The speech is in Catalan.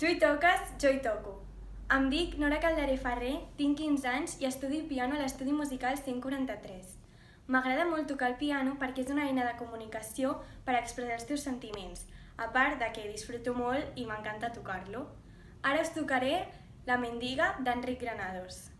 Tu hi toques, jo hi toco. Em dic Nora Calderé Ferrer, tinc 15 anys i estudio piano a l'Estudi Musical 143. M'agrada molt tocar el piano perquè és una eina de comunicació per expressar els teus sentiments, a part de que disfruto molt i m'encanta tocar-lo. Ara us tocaré La Mendiga d'Enric Granados.